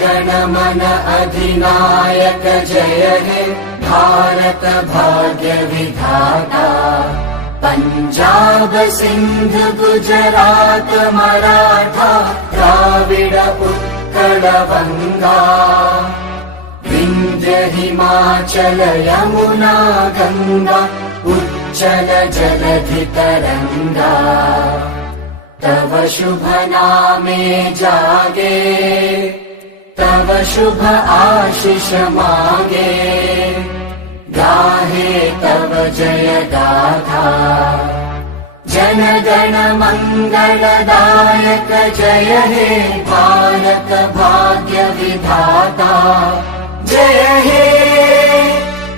गण मन अधिनायक जय हे भारत भाग्य विधाता। पंजाब सिंध गुजरात मराठा द्राविड उत्कल बंगा। विंध्य हिमाचल यमुना गंगा उच्चल जलधि तरंगा। तव शुभ नामे जागे तव शुभ आशीष मागे। गाहे तव जय गाथा जन गण मंगलदायक जय हे भारत भाग्य विधाता। जय हे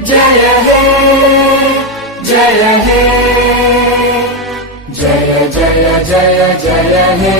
जय हे जय हे जय जय जय जय हे।